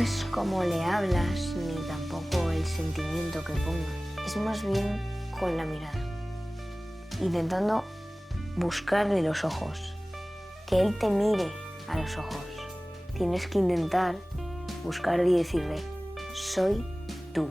es cómo le hablas ni tampoco el sentimiento que ponga. Es más bien con la mirada, intentando buscarle los ojos, que él te mire a los ojos. Tienes que intentar buscarle y decirle, soy tú.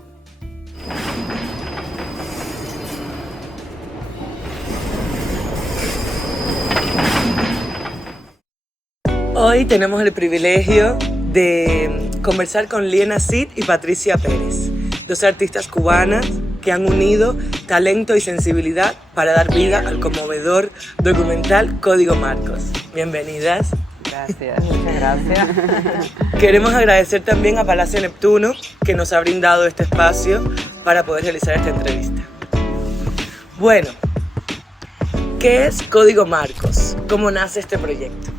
Hoy tenemos el privilegio de conversar con Liena Cid y Patricia Pérez, dos artistas cubanas que han unido talento y sensibilidad para dar vida al conmovedor documental Código Marcos. Bienvenidas. Gracias, muchas gracias. Queremos agradecer también a Palacio Neptuno que nos ha brindado este espacio para poder realizar esta entrevista. Bueno, ¿qué es Código Marcos? ¿Cómo nace este proyecto?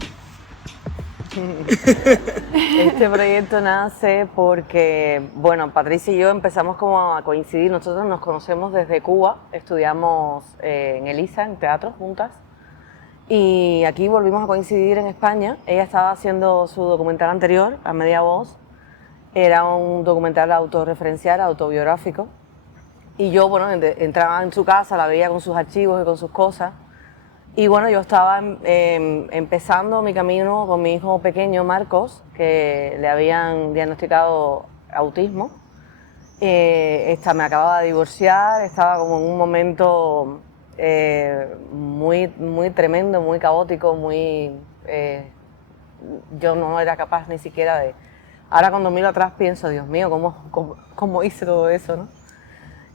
Este proyecto nace porque, bueno, Patricia y yo empezamos como a coincidir. Nosotros nos conocemos desde Cuba, estudiamos en el ISA, en teatro, juntas. Y aquí volvimos a coincidir en España. Ella estaba haciendo su documental anterior, A Media Voz. Era un documental autorreferencial, autobiográfico. Y yo, bueno, entraba en su casa, la veía con sus archivos y con sus cosas. Y bueno, yo estaba empezando mi camino con mi hijo pequeño, Marcos, que le habían diagnosticado autismo. Me acababa de divorciar, estaba como en un momento muy tremendo, muy caótico, yo no era capaz ni siquiera de... Ahora cuando miro atrás pienso, Dios mío, ¿cómo hice todo eso, ¿no?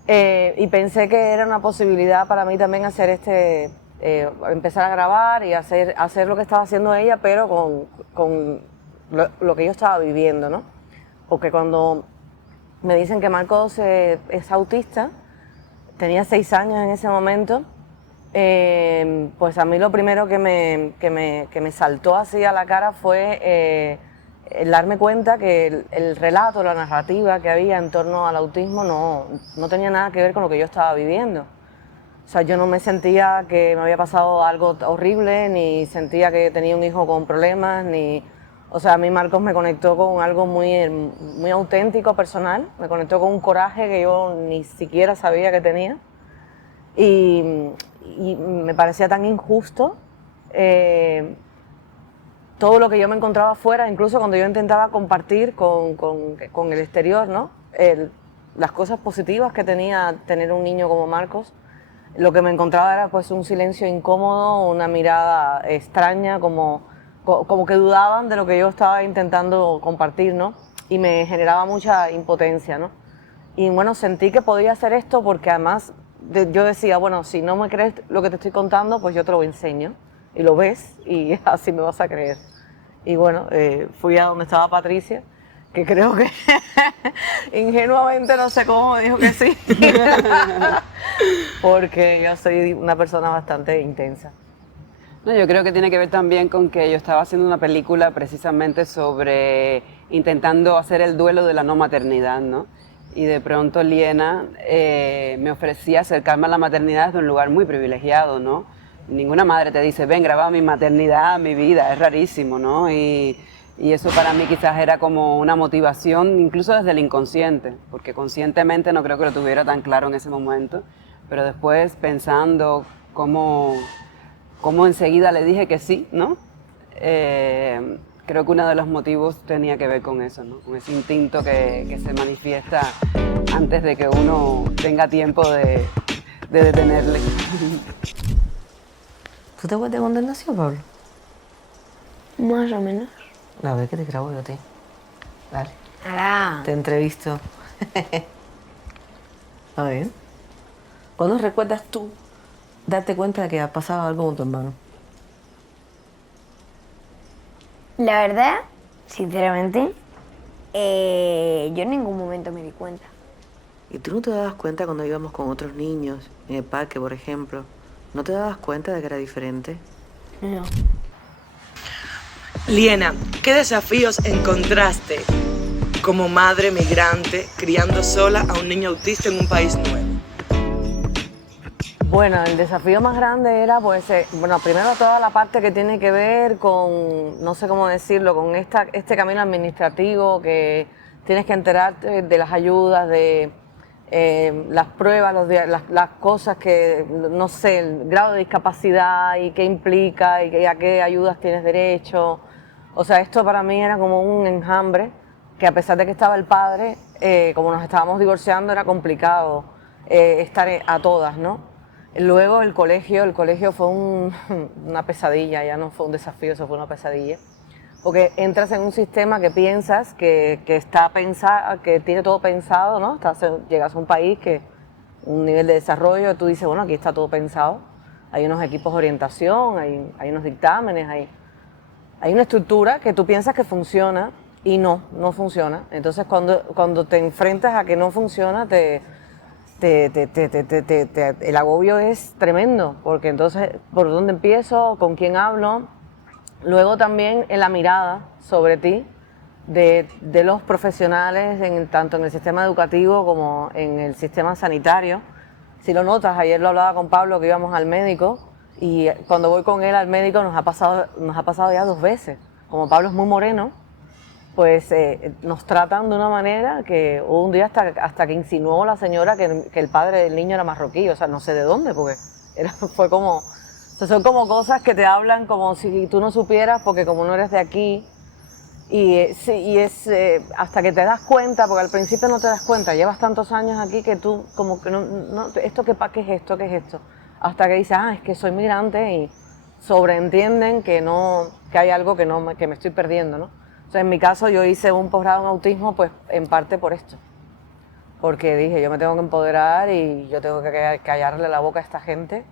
Y pensé que era una posibilidad para mí también hacer empezar a grabar y hacer lo que estaba haciendo ella, pero con lo que yo estaba viviendo, ¿no? Porque cuando me dicen que Marcos es autista, tenía 6 años en ese momento, pues a mí lo primero que me saltó así a la cara fue el darme cuenta que el relato, la narrativa que había en torno al autismo no tenía nada que ver con lo que yo estaba viviendo. O sea, yo no me sentía que me había pasado algo horrible, ni sentía que tenía un hijo con problemas, O sea, a mí Marcos me conectó con algo muy auténtico, personal, me conectó con un coraje que yo ni siquiera sabía que tenía. Y me parecía tan injusto todo lo que yo me encontraba afuera, incluso cuando yo intentaba compartir con el exterior, ¿no? Las cosas positivas que tenía tener un niño como Marcos. Lo que me encontraba era pues un silencio incómodo, una mirada extraña, como que dudaban de lo que yo estaba intentando compartir, ¿no? Y me generaba mucha impotencia, ¿no? Y bueno, sentí que podía hacer esto porque además yo decía, bueno, si no me crees lo que te estoy contando, pues yo te lo enseño y lo ves y así me vas a creer. Y bueno, fui a donde estaba Patricia, que creo que ingenuamente no sé cómo me dijo que sí, porque yo soy una persona bastante intensa. No, yo creo que tiene que ver también con que yo estaba haciendo una película precisamente sobre intentando hacer el duelo de la no maternidad, ¿no? Y de pronto Liena me ofrecía acercarme a la maternidad desde un lugar muy privilegiado, ¿no? Ninguna madre te dice, ven, graba mi maternidad, mi vida, es rarísimo, ¿no? Y eso para mí quizás era como una motivación, incluso desde el inconsciente, porque conscientemente no creo que lo tuviera tan claro en ese momento, pero después pensando cómo enseguida le dije que sí, ¿no? Creo que uno de los motivos tenía que ver con eso, ¿no? Con ese instinto que se manifiesta antes de que uno tenga tiempo de detenerle. ¿Tú te acuerdas de cuando él nació, Pablo? Más o menos. A ver que te grabo yo a ti. Dale. ¡Hala! Te entrevisto. A ver. ¿Cuándo recuerdas tú darte cuenta de que ha pasado algo con tu hermano? La verdad, sinceramente, yo en ningún momento me di cuenta. ¿Y tú no te dabas cuenta cuando íbamos con otros niños, en el parque, por ejemplo? ¿No te dabas cuenta de que era diferente? No. Liena, ¿qué desafíos encontraste como madre migrante criando sola a un niño autista en un país nuevo? Bueno, el desafío más grande era, pues, primero toda la parte que tiene que ver con, no sé cómo decirlo, con este camino administrativo que tienes que enterarte de las ayudas, de las pruebas, las cosas que, no sé, el grado de discapacidad y qué implica y a qué ayudas tienes derecho. O sea, esto para mí era como un enjambre, que a pesar de que estaba el padre, como nos estábamos divorciando, era complicado estar a todas, ¿no? Luego el colegio fue una pesadilla, ya no fue un desafío, eso fue una pesadilla. Porque entras en un sistema que piensas que está pensado, que tiene todo pensado, ¿no? Llegas a un país que un nivel de desarrollo, tú dices, bueno, aquí está todo pensado. Hay unos equipos de orientación, hay unos dictámenes, hay una estructura que tú piensas que funciona y no funciona. Entonces cuando te enfrentas a que no funciona, el agobio es tremendo, porque entonces, ¿por dónde empiezo? ¿Con quién hablo? Luego también en la mirada sobre ti de los profesionales, tanto en el sistema educativo como en el sistema sanitario. Si lo notas, ayer lo hablaba con Pablo, que íbamos al médico, y cuando voy con él al médico nos ha pasado ya 2 veces. Como Pablo es muy moreno, pues nos tratan de una manera que hubo un día hasta que insinuó la señora que el padre del niño era marroquí, o sea, no sé de dónde, porque fue como... O sea, son como cosas que te hablan como si tú no supieras, porque como no eres de aquí, hasta que te das cuenta, porque al principio no te das cuenta, llevas tantos años aquí que tú como que ¿qué es esto? ¿Qué es esto? Hasta que dices, es que soy migrante, y sobreentienden que hay algo que me estoy perdiendo, ¿no? O sea, en mi caso yo hice un posgrado en autismo, pues en parte por esto, porque dije, yo me tengo que empoderar y yo tengo que callarle la boca a esta gente.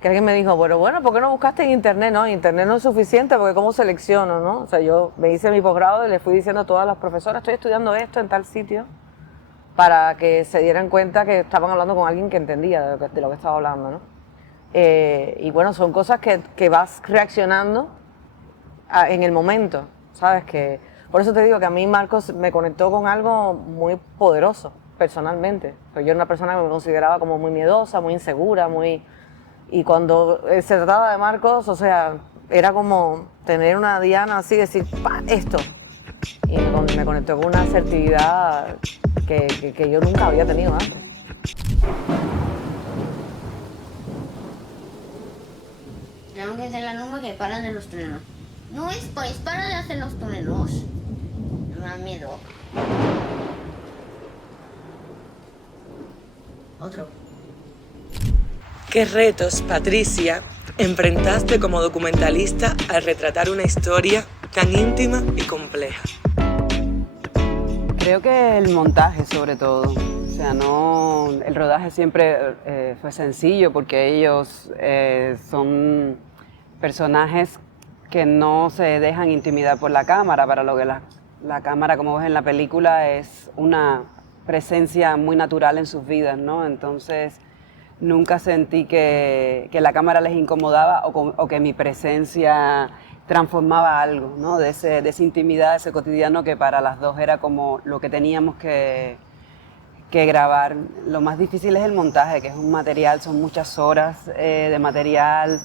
Que alguien me dijo, bueno, ¿por qué no buscaste en internet? No, internet no es suficiente, porque ¿cómo selecciono, no? O sea, yo me hice mi posgrado y le fui diciendo a todas las profesoras, estoy estudiando esto en tal sitio, para que se dieran cuenta que estaban hablando con alguien que entendía de lo que estaba hablando, ¿no? Y bueno, son cosas que vas reaccionando en el momento, ¿sabes? Por eso te digo que a mí Marcos me conectó con algo muy poderoso, personalmente. Porque yo era una persona que me consideraba como muy miedosa, muy insegura, Y cuando se trataba de Marcos, o sea, era como tener una diana así, decir, ¡pah! Esto. Y me conectó con una asertividad que yo nunca había tenido antes. Tenemos que hacer la norma que paran en los trenes. No es para de hacer los trenes. Me da miedo. Otro. ¿Qué retos, Patricia, enfrentaste como documentalista al retratar una historia tan íntima y compleja? Creo que el montaje, sobre todo. O sea, el rodaje siempre fue sencillo, porque ellos son personajes que no se dejan intimidar por la cámara, para lo que la cámara, como ves en la película, es una presencia muy natural en sus vidas, ¿no? Entonces, nunca sentí que la cámara les incomodaba o que mi presencia transformaba algo, ¿no? De esa intimidad, de ese cotidiano, que para las dos era como lo que teníamos que grabar. Lo más difícil es el montaje, que es un material, son muchas horas de material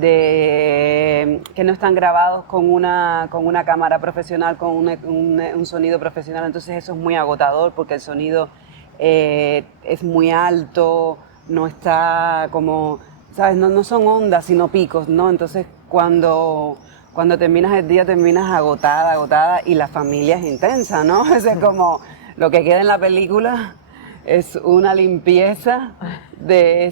que no están grabados con una cámara profesional, con un sonido profesional. Entonces eso es muy agotador, porque el sonido es muy alto, no está como, ¿sabes? No son ondas, sino picos, ¿no? Entonces cuando terminas el día, terminas agotada, y la familia es intensa, ¿no? Es como lo que queda en la película es una limpieza de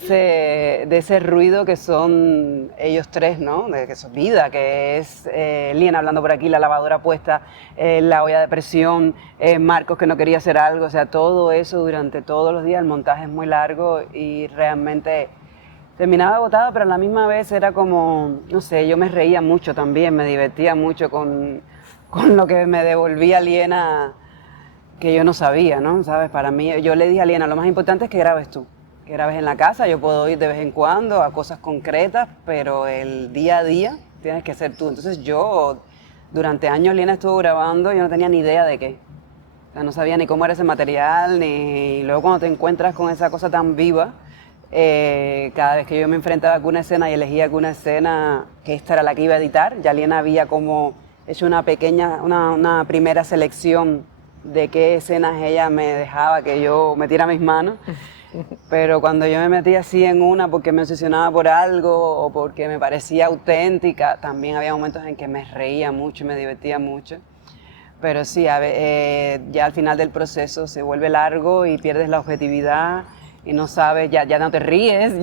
ese ruido que son ellos tres, ¿no? De que es vida, que es Liena hablando por aquí, la lavadora puesta, la olla de presión, Marcos que no quería hacer algo, o sea, todo eso durante todos los días. El montaje es muy largo y realmente terminaba agotada, pero a la misma vez era como, no sé, yo me reía mucho también, me divertía mucho con lo que me devolvía Liena, que yo no sabía, ¿no? ¿Sabes? Para mí, yo le dije a Liena, lo más importante es que grabes tú, que grabes en la casa. Yo puedo ir de vez en cuando a cosas concretas, pero el día a día tienes que ser tú. Entonces yo, durante años Liena estuvo grabando, yo no tenía ni idea de qué. O sea, no sabía ni cómo era ese material, y luego cuando te encuentras con esa cosa tan viva, cada vez que yo me enfrentaba a alguna escena y elegía alguna escena, que esta era la que iba a editar, ya Liena había como hecho una primera selección de qué escenas ella me dejaba que yo metiera mis manos. Pero cuando yo me metí así en una porque me obsesionaba por algo o porque me parecía auténtica, también había momentos en que me reía mucho y me divertía mucho. Pero sí, ya al final del proceso se vuelve largo y pierdes la objetividad y no sabes, ya no te ríes,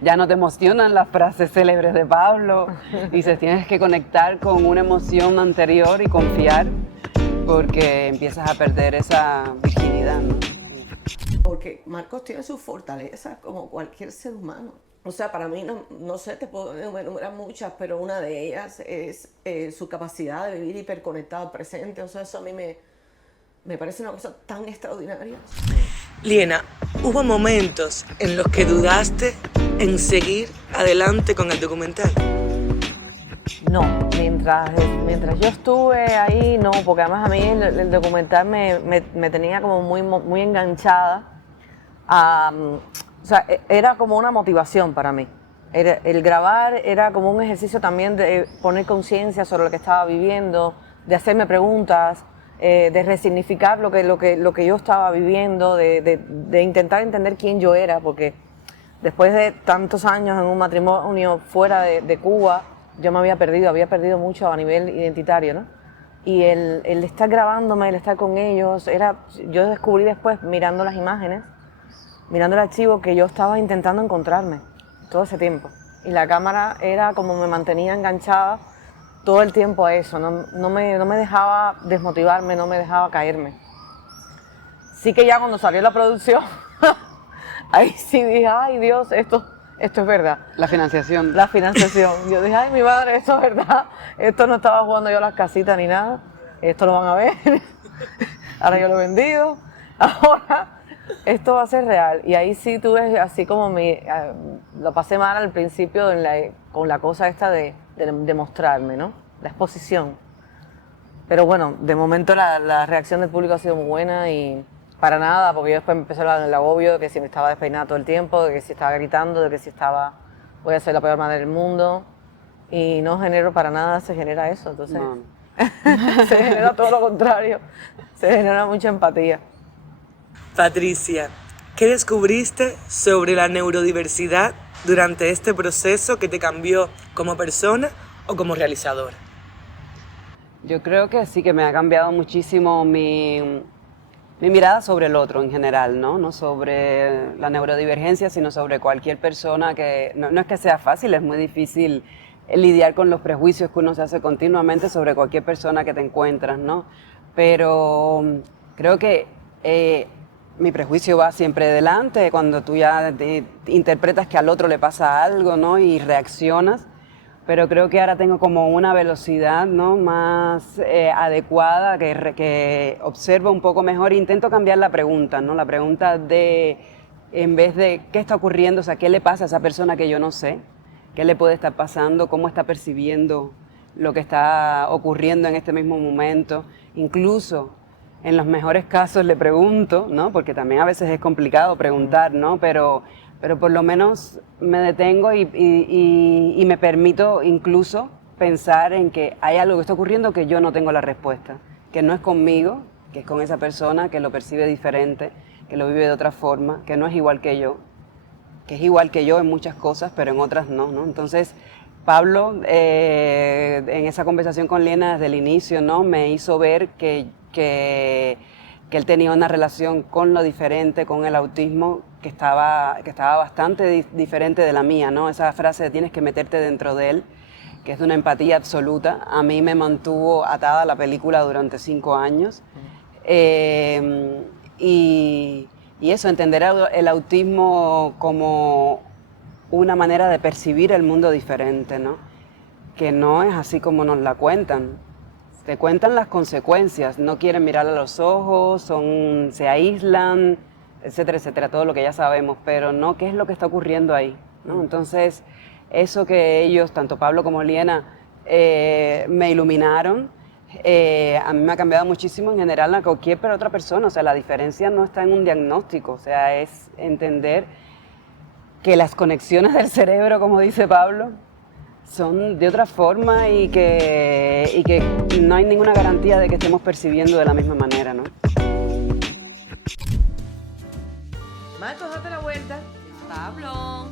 ya no te emocionan las frases célebres de Pablo. Dices, tienes que conectar con una emoción anterior y confiar porque empiezas a perder esa virginidad, ¿no? Porque Marcos tiene sus fortalezas como cualquier ser humano. O sea, para mí, no sé, te puedo enumerar muchas, pero una de ellas es su capacidad de vivir hiperconectado al presente. O sea, eso a mí me parece una cosa tan extraordinaria. Liena, ¿hubo momentos en los que dudaste en seguir adelante con el documental? No, mientras yo estuve ahí, no, porque además a mí el documental me tenía como muy enganchada. O sea, era como una motivación para mí. El grabar era como un ejercicio también de poner conciencia sobre lo que estaba viviendo, de hacerme preguntas, de resignificar lo que yo estaba viviendo, de intentar entender quién yo era, porque después de tantos años en un matrimonio fuera de Cuba, yo me había perdido mucho a nivel identitario, ¿no? Y el estar grabándome, el estar con ellos, yo descubrí después, mirando las imágenes, mirando el archivo, que yo estaba intentando encontrarme todo ese tiempo. Y la cámara era como me mantenía enganchada todo el tiempo a eso, no me dejaba desmotivarme, no me dejaba caerme. Sí que ya cuando salió la producción, ahí sí dije, ay Dios, esto es verdad. La financiación. La financiación. Yo dije, ay mi madre, esto es verdad. Esto no estaba jugando yo a las casitas ni nada. Esto lo van a ver. Ahora yo lo he vendido. Ahora esto va a ser real. Y ahí sí tuve así como lo pasé mal al principio con la cosa esta de mostrarme, ¿no? La exposición. Pero bueno, de momento la reacción del público ha sido muy buena y para nada, porque yo después me empecé el agobio de que si me estaba despeinada todo el tiempo, de que si estaba gritando, de que si voy a ser la peor madre del mundo. Y no para nada se genera eso, entonces No. se genera todo lo contrario, se genera mucha empatía. Patricia, ¿qué descubriste sobre la neurodiversidad durante este proceso que te cambió como persona o como realizadora? Yo creo que sí, que me ha cambiado muchísimo mi mirada sobre el otro en general, ¿no? No sobre la neurodivergencia, sino sobre cualquier persona que... No es que sea fácil, es muy difícil lidiar con los prejuicios que uno se hace continuamente sobre cualquier persona que te encuentras, ¿no? Pero creo que mi prejuicio va siempre delante cuando tú ya interpretas que al otro le pasa algo, ¿no? Y reaccionas. Pero creo que ahora tengo como una velocidad, ¿no? Más adecuada, que observo un poco mejor e intento cambiar la pregunta, ¿no? La pregunta en vez de qué está ocurriendo, o sea, qué le pasa a esa persona que yo no sé, qué le puede estar pasando, cómo está percibiendo lo que está ocurriendo en este mismo momento. Incluso en los mejores casos le pregunto, ¿no? Porque también a veces es complicado preguntar, ¿no? Pero por lo menos me detengo y me permito incluso pensar en que hay algo que está ocurriendo que yo no tengo la respuesta, que no es conmigo, que es con esa persona, que lo percibe diferente, que lo vive de otra forma, que no es igual que yo, que es igual que yo en muchas cosas, pero en otras no, ¿no? Entonces, Pablo, en esa conversación con Liena desde el inicio, ¿no? Me hizo ver que él tenía una relación con lo diferente, con el autismo, que estaba bastante diferente de la mía, ¿no? Esa frase de tienes que meterte dentro de él, que es de una empatía absoluta, a mí me mantuvo atada a la película durante 5 años. Y eso, entender el autismo como una manera de percibir el mundo diferente, ¿no? Que no es así como nos la cuentan. Te cuentan las consecuencias, no quieren mirar a los ojos, se aíslan, etcétera, etcétera, todo lo que ya sabemos, pero no qué es lo que está ocurriendo ahí, ¿no? Entonces, eso que ellos, tanto Pablo como Liena, me iluminaron, a mí me ha cambiado muchísimo en general a cualquier otra persona. O sea, la diferencia no está en un diagnóstico, o sea, es entender que las conexiones del cerebro, como dice Pablo, son de otra forma y que no hay ninguna garantía de que estemos percibiendo de la misma manera, ¿no? Marcos, date la vuelta. Pablo.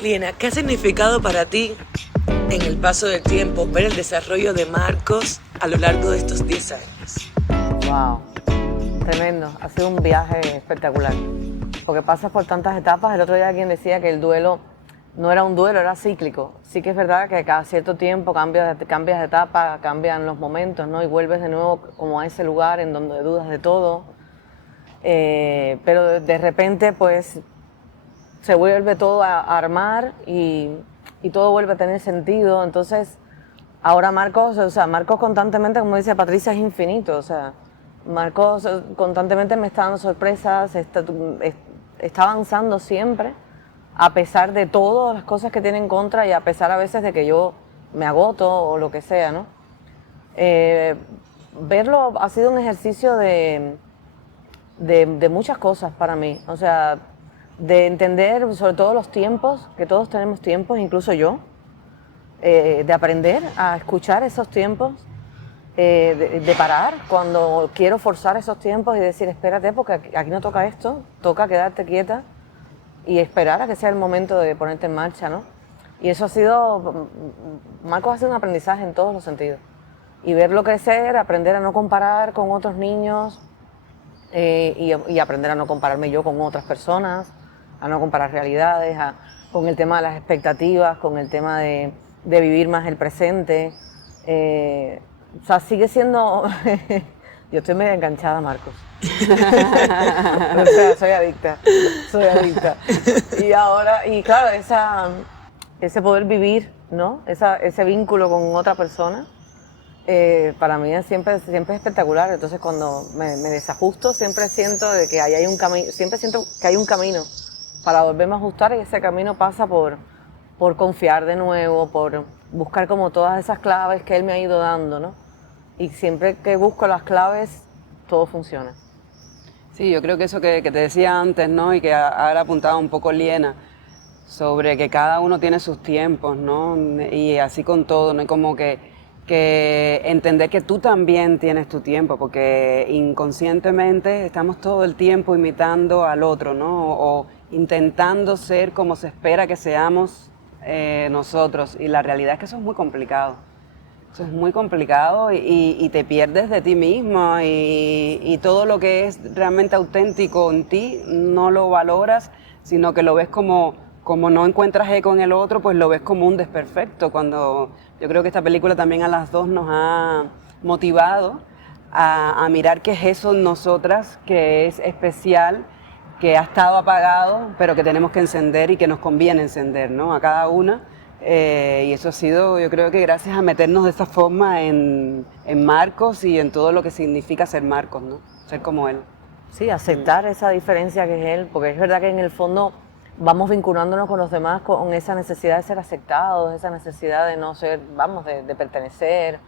Liena, ¿qué ha significado para ti en el paso del tiempo ver el desarrollo de Marcos a lo largo de estos 10 años? Wow, tremendo, ha sido un viaje espectacular, porque pasas por tantas etapas. El otro día alguien decía que el duelo no era un duelo, era cíclico. Sí que es verdad que cada cierto tiempo cambias de etapa, cambian los momentos, ¿no? Y vuelves de nuevo como a ese lugar en donde dudas de todo, pero de repente pues se vuelve todo a armar y todo vuelve a tener sentido. Entonces ahora Marcos, o sea, Marcos constantemente, como dice Patricia, es infinito, o sea, Marcos constantemente me está dando sorpresas, está avanzando siempre, a pesar de todas las cosas que tiene en contra y a pesar a veces de que yo me agoto o lo que sea, ¿no? Verlo ha sido un ejercicio de muchas cosas para mí, o sea, de entender sobre todo los tiempos, que todos tenemos tiempos, incluso yo, de aprender a escuchar esos tiempos, de parar cuando quiero forzar esos tiempos y decir, espérate, porque aquí no toca esto, toca quedarte quieta y esperar a que sea el momento de ponerte en marcha, ¿no? Y eso ha sido, Marcos ha sido un aprendizaje en todos los sentidos. Y verlo crecer, aprender a no comparar con otros niños y aprender a no compararme yo con otras personas, a no comparar realidades, con el tema de las expectativas, con el tema de vivir más el presente. O sea, sigue siendo... Yo estoy medio enganchada, Marcos. O sea, soy adicta. Y ahora, y claro, ese poder vivir, ¿no? Ese vínculo con otra persona, para mí siempre es espectacular. Entonces cuando me desajusto, siempre siento de que hay un camino, siempre siento que hay un camino para volverme a ajustar, y ese camino pasa por confiar de nuevo, por buscar como todas esas claves que él me ha ido dando, ¿no? Y siempre que busco las claves, todo funciona. Sí, yo creo que eso que te decía antes, ¿no? Y que ahora apuntaba un poco Liena, sobre que cada uno tiene sus tiempos, ¿no? Y así con todo, ¿no? Y como que entender que tú también tienes tu tiempo, porque inconscientemente estamos todo el tiempo imitando al otro, ¿no? O intentando ser como se espera que seamos nosotros. Y la realidad es que eso es muy complicado. Eso es muy complicado y te pierdes de ti mismo y todo lo que es realmente auténtico en ti no lo valoras, sino que lo ves como no encuentras eco en el otro, pues lo ves como un desperfecto. Cuando yo creo que esta película también a las dos nos ha motivado a mirar qué es eso en nosotras, que es especial, que ha estado apagado, pero que tenemos que encender y que nos conviene encender, ¿no? A cada una. Y eso ha sido, yo creo que gracias a meternos de esa forma en Marcos y en todo lo que significa ser Marcos, ¿no? Ser como él. Sí, aceptar esa diferencia que es él, porque es verdad que en el fondo vamos vinculándonos con los demás con esa necesidad de ser aceptados, esa necesidad de no ser, de pertenecer,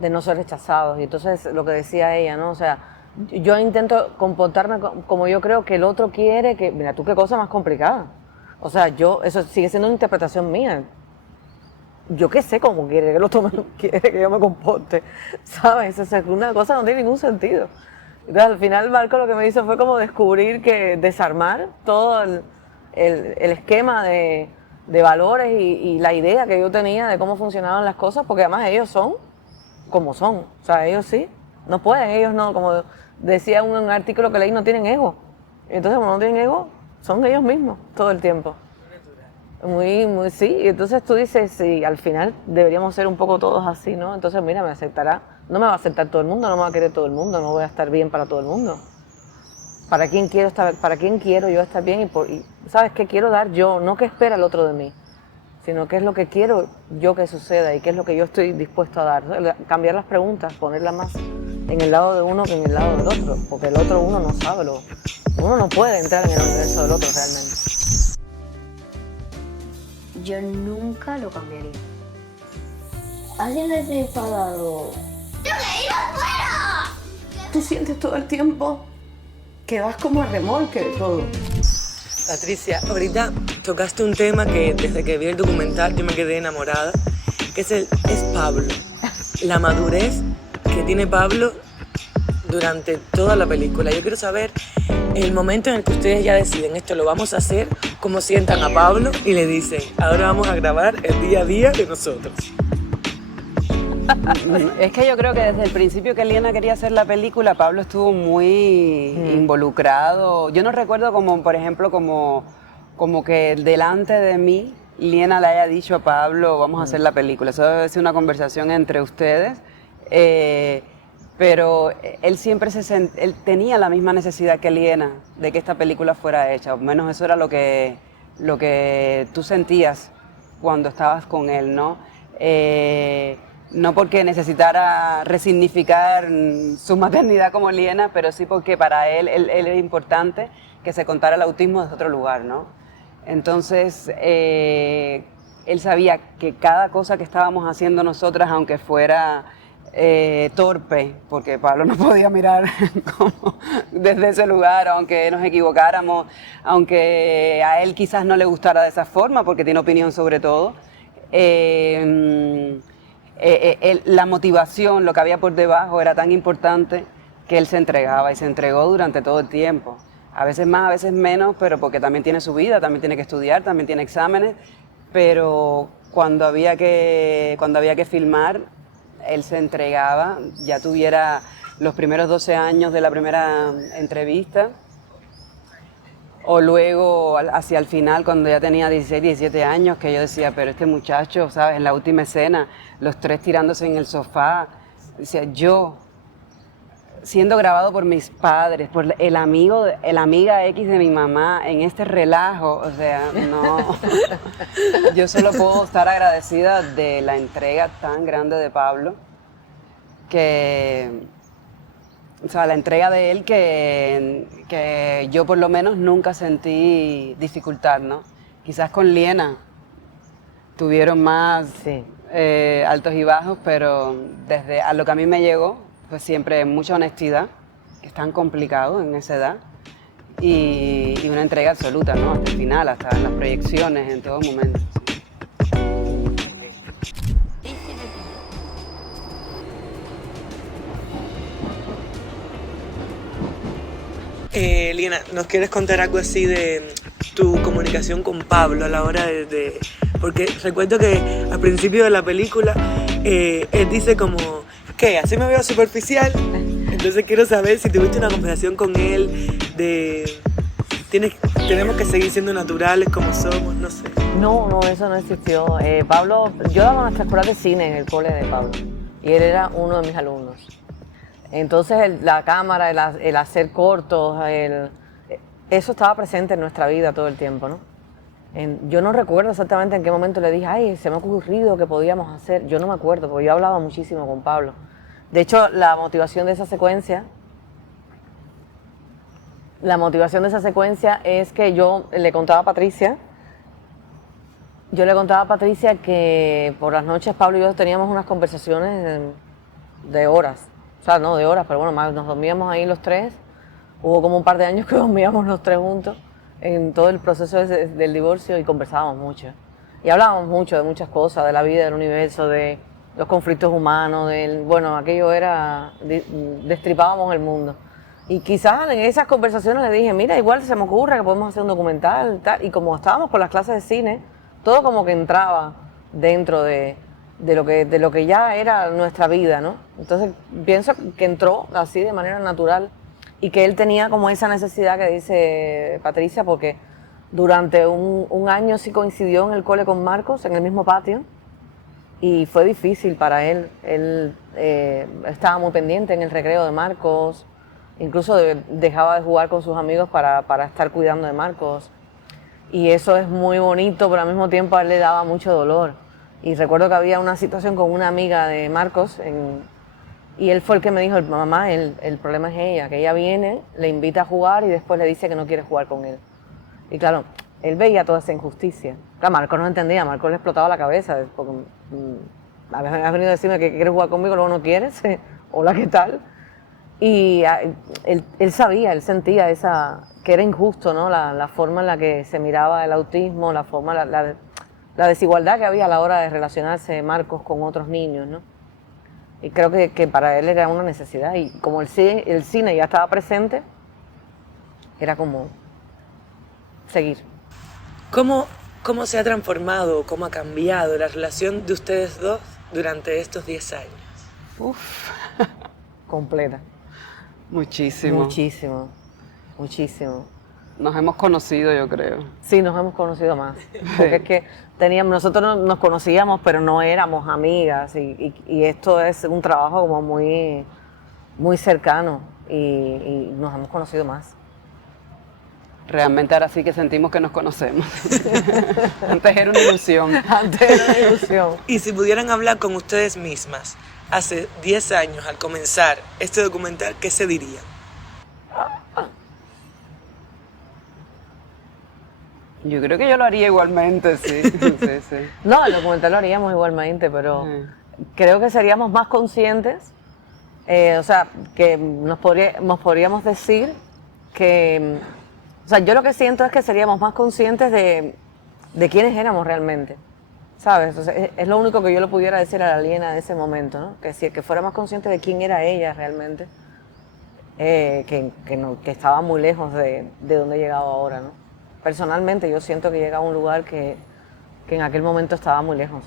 de no ser rechazados. Y entonces lo que decía ella, ¿no? O sea, yo intento comportarme como yo creo que el otro quiere, que, mira tú qué cosa más complicada. O sea, eso sigue siendo una interpretación mía. Yo qué sé cómo quiere que el otro quiere que yo me comporte, ¿sabes? O sea, una cosa no tiene ningún sentido. Entonces, al final, Marco lo que me hizo fue como descubrir desarmar todo el esquema de valores y la idea que yo tenía de cómo funcionaban las cosas, porque además ellos son como son. O sea, ellos sí, no pueden, ellos no, como decía un artículo que leí, no tienen ego. Entonces, como no tienen ego, son ellos mismos todo el tiempo. Muy, muy, sí. Y entonces tú dices, sí, al final deberíamos ser un poco todos así, ¿no? Entonces, mira, me aceptará. No me va a aceptar todo el mundo, no me va a querer todo el mundo, no voy a estar bien para todo el mundo. ¿Para quién quiero yo estar bien? Y ¿sabes qué quiero dar yo? No qué espera el otro de mí, sino qué es lo que quiero yo que suceda y qué es lo que yo estoy dispuesto a dar. Cambiar las preguntas, ponerlas más en el lado de uno que en el lado del otro, porque el otro uno no sabe, uno no puede entrar en el universo del otro realmente. Yo nunca lo cambiaría. ¿Alguien les ha enfadado? Tú sientes todo el tiempo que vas como a remolque de todo. Patricia, ahorita tocaste un tema que desde que vi el documental yo me quedé enamorada, que es Pablo. La madurez que tiene Pablo durante toda la película. Yo quiero saber el momento en el que ustedes ya deciden esto lo vamos a hacer, cómo sientan a Pablo y le dicen, ahora vamos a grabar el día a día de nosotros. Es que yo creo que desde el principio que Liena quería hacer la película, Pablo estuvo muy involucrado. Yo no recuerdo como, por ejemplo, como que delante de mí Liena le haya dicho a Pablo, vamos a hacer la película. Eso debe ser una conversación entre ustedes. Pero él siempre él tenía la misma necesidad que Liena de que esta película fuera hecha. O menos eso era lo que tú sentías cuando estabas con él, ¿no? No porque necesitara resignificar su maternidad como Liena, pero sí porque para él era importante que se contara el autismo desde otro lugar, ¿no? Entonces, él sabía que cada cosa que estábamos haciendo nosotras, aunque fuera torpe, porque Pablo no podía mirar como desde ese lugar, aunque nos equivocáramos, aunque a él quizás no le gustara de esa forma, porque tiene opinión sobre todo, la motivación, lo que había por debajo era tan importante que él se entregaba y se entregó durante todo el tiempo. A veces más, a veces menos, pero porque también tiene su vida, también tiene que estudiar, también tiene exámenes, pero cuando había que filmar, él se entregaba, ya tuviera los primeros 12 años de la primera entrevista, o luego hacia el final, cuando ya tenía 16, 17 años, que yo decía, pero este muchacho, ¿sabes? En la última escena, los tres tirándose en el sofá, decía, yo, siendo grabado por mis padres, por la amiga X de mi mamá, en este relajo, o sea, no. Yo solo puedo estar agradecida de la entrega tan grande de Pablo, o sea, la entrega de él que yo por lo menos nunca sentí dificultad, ¿no? Quizás con Liena tuvieron más altos y bajos, pero desde a lo que a mí me llegó, pues siempre mucha honestidad, que es tan complicado en esa edad, y una entrega absoluta, ¿no? Hasta el final, hasta en las proyecciones, en todo momento. Liena, ¿nos quieres contar algo así de tu comunicación con Pablo a la hora porque recuerdo que al principio de la película él dice como, ¿qué? ¿Así me veo superficial? Entonces quiero saber si tuviste una conversación con él tenemos que seguir siendo naturales como somos, no sé. No, eso no existió. Pablo, yo daba nuestra escuela de cine en el cole de Pablo y él era uno de mis alumnos. Entonces la cámara, el hacer cortos, eso estaba presente en nuestra vida todo el tiempo, ¿no? Yo no recuerdo exactamente en qué momento le dije, ay, se me ha ocurrido que podíamos hacer. Yo no me acuerdo, porque yo hablaba muchísimo con Pablo. De hecho, la motivación de esa secuencia es que yo le contaba a Patricia, que por las noches Pablo y yo teníamos unas conversaciones de horas. O sea, no de horas, pero bueno, más nos dormíamos ahí los tres. Hubo como un par de años que dormíamos los tres juntos en todo el proceso del divorcio y conversábamos mucho. Y hablábamos mucho de muchas cosas, de la vida, del universo, de los conflictos humanos, bueno, aquello era, destripábamos el mundo. Y quizás en esas conversaciones le dije, mira, igual se me ocurre que podemos hacer un documental, tal. Y como estábamos con las clases de cine, todo como que entraba dentro de lo que ya era nuestra vida, ¿no? Entonces pienso que entró así de manera natural y que él tenía como esa necesidad que dice Patricia, porque durante un año sí coincidió en el cole con Marcos, en el mismo patio, y fue difícil para él. Él estaba muy pendiente en el recreo de Marcos, incluso dejaba de jugar con sus amigos para estar cuidando de Marcos. Y eso es muy bonito, pero al mismo tiempo a él le daba mucho dolor. Y recuerdo que había una situación con una amiga de Marcos y él fue el que me dijo, mamá, el problema es ella, que ella viene, le invita a jugar y después le dice que no quiere jugar con él. Y claro, él veía toda esa injusticia. Claro, Marcos no entendía, Marcos le explotaba la cabeza, porque has venido a decirme que quieres jugar conmigo, luego no quieres, hola, ¿qué tal? Y él sabía, él sentía era injusto, ¿no? La forma en la que se miraba el autismo, la desigualdad que había a la hora de relacionarse Marcos con otros niños, ¿no? Y creo que para él era una necesidad, y como el cine ya estaba presente, era como seguir. ¿Cómo se ha transformado, cómo ha cambiado la relación de ustedes dos durante estos 10 años? Uf, Completa. muchísimo. Muchísimo, muchísimo. Nos hemos conocido, yo creo. Sí, nos hemos conocido más. Porque es que nosotros nos conocíamos, pero no éramos amigas. Y esto es un trabajo como muy, muy cercano. Y nos hemos conocido más. Realmente ahora sí que sentimos que nos conocemos. Antes era una ilusión. Antes era una ilusión. Y si pudieran hablar con ustedes mismas hace 10 años al comenzar este documental, ¿qué se dirían? Yo creo que yo lo haría igualmente, sí. Sí. No, el documental lo haríamos igualmente, pero creo que seríamos más conscientes. O sea, que nos podríamos decir que... O sea, yo lo que siento es que seríamos más conscientes de quiénes éramos realmente, ¿sabes? O sea, es lo único que yo le pudiera decir a la Liena en ese momento, ¿no? Que fuera más consciente de quién era ella realmente, que estaba muy lejos de donde he llegado ahora, ¿no? Personalmente yo siento que llega a un lugar que en aquel momento estaba muy lejos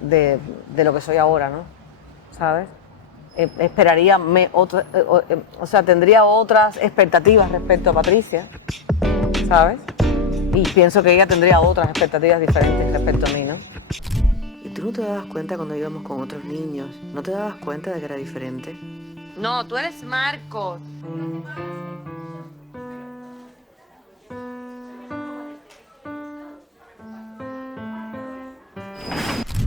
de lo que soy ahora, ¿no? ¿Sabes? Esperaría, o sea, tendría otras expectativas respecto a Patricia, ¿sabes? Y pienso que ella tendría otras expectativas diferentes respecto a mí, ¿no? ¿Y tú no te dabas cuenta cuando íbamos con otros niños? ¿No te dabas cuenta de que era diferente? No, tú eres Marcos.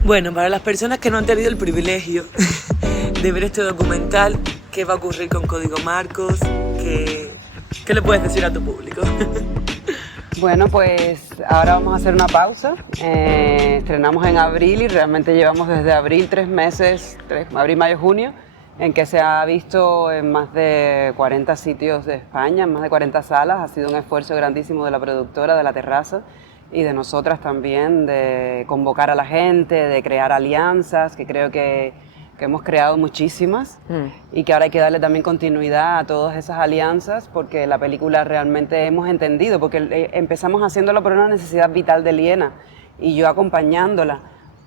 Bueno, para las personas que no han tenido el privilegio de ver este documental, ¿qué va a ocurrir con Código Marcos? ¿Qué le puedes decir a tu público? Bueno, pues ahora vamos a hacer una pausa. Estrenamos en abril y realmente llevamos desde abril 3 meses, abril, mayo, junio, en que se ha visto en más de 40 sitios de España, en más de 40 salas. Ha sido un esfuerzo grandísimo de la productora, de La Terraza, y de nosotras también, de convocar a la gente, de crear alianzas, que creo que hemos creado muchísimas y que ahora hay que darle también continuidad a todas esas alianzas, porque la película realmente hemos entendido, porque empezamos haciéndolo por una necesidad vital de Liena y yo acompañándola,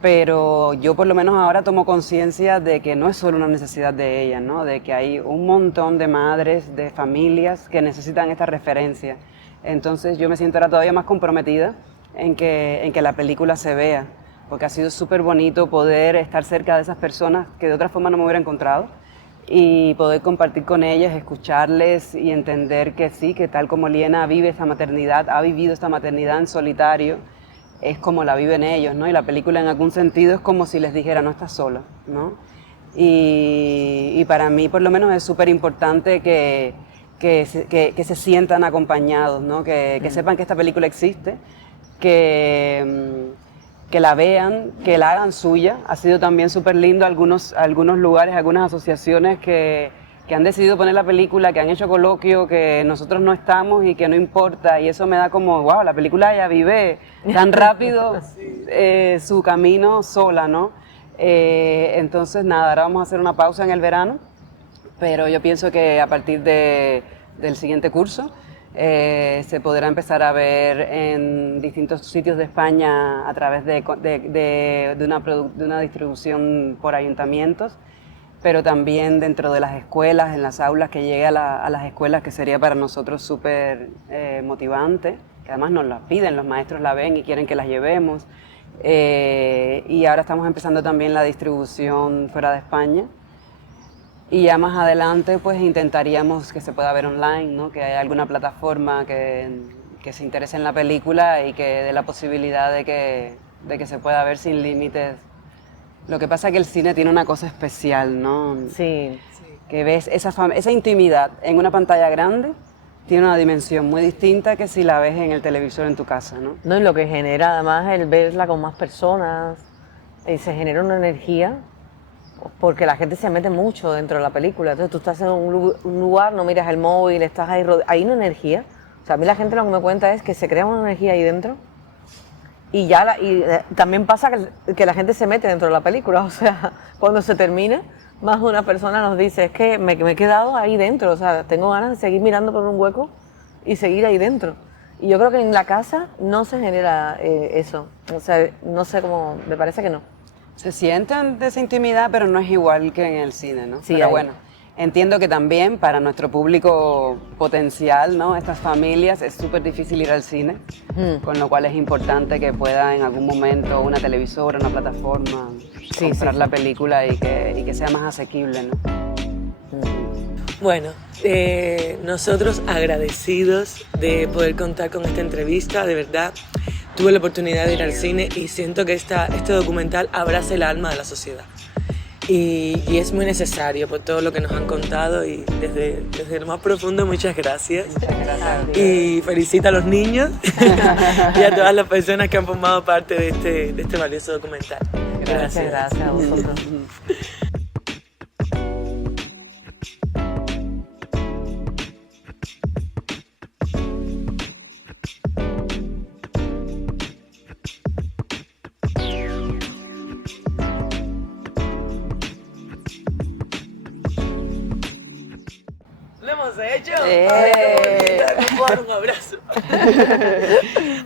pero yo por lo menos ahora tomo conciencia de que no es solo una necesidad de ella, ¿no? De que hay un montón de madres, de familias que necesitan esta referencia. Entonces yo me siento ahora todavía más comprometida en que la película se vea, porque ha sido súper bonito poder estar cerca de esas personas que de otra forma no me hubiera encontrado y poder compartir con ellas, escucharles y entender que sí, que tal como Liena vive esta maternidad, ha vivido esta maternidad en solitario, es como la viven ellos, ¿no? Y la película en algún sentido es como si les dijera, no estás sola, ¿no? Y para mí por lo menos es súper importante que se sientan acompañados, ¿no? Que sepan que esta película existe, que la vean, que la hagan suya. Ha sido también súper lindo algunos lugares, algunas asociaciones que han decidido poner la película, que han hecho coloquio, que nosotros no estamos y que no importa, y eso me da como, wow, la película ya vive tan rápido su camino sola, ¿no? Entonces nada, ahora vamos a hacer una pausa en el verano, pero yo pienso que a partir del siguiente curso se podrá empezar a ver en distintos sitios de España a través de una distribución por ayuntamientos, pero también dentro de las escuelas, en las aulas, que llegue a las escuelas, que sería para nosotros súper motivante, que además nos las piden, los maestros la ven y quieren que las llevemos. Y ahora estamos empezando también la distribución fuera de España. Y ya más adelante pues intentaríamos que se pueda ver online, ¿no? Que haya alguna plataforma que se interese en la película y que dé la posibilidad de que se pueda ver sin límites. Lo que pasa es que el cine tiene una cosa especial, ¿no? Sí. Que ves esa intimidad en una pantalla grande, tiene una dimensión muy distinta que si la ves en el televisor en tu casa, ¿no? No, y lo que genera además el verla con más personas, se genera una energía porque la gente se mete mucho dentro de la película. Entonces tú estás en un lugar, no miras el móvil, estás ahí, hay una energía. O sea, a mí la gente lo que me cuenta es que se crea una energía ahí dentro y también pasa que la gente se mete dentro de la película. O sea, cuando se termina, más de una persona nos dice, es que me he quedado ahí dentro, o sea, tengo ganas de seguir mirando por un hueco y seguir ahí dentro. Y yo creo que en la casa no se genera eso. O sea, no sé cómo, me parece que no. Se sienten de esa intimidad, pero no es igual que en el cine, ¿no? Sí, pero hay. bueno, entiendo que también para nuestro público potencial, ¿no? Estas familias, es súper difícil ir al cine, con lo cual es importante que pueda en algún momento una televisora, una plataforma, comprar la película y que sea más asequible, ¿no? Bueno, nosotros agradecidos de poder contar con esta entrevista, de verdad. Tuve la oportunidad de ir al cine y siento que este documental abraza el alma de la sociedad. Y es muy necesario por todo lo que nos han contado y desde lo más profundo, muchas gracias. Y felicito a los niños y a todas las personas que han formado parte de este valioso documental. Gracias a vosotros. ¡Lo hemos hecho! ¡Ay, qué bonito! Un abrazo.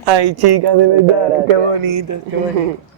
Ay, chicas, de verdad, qué bonitos, qué bonito.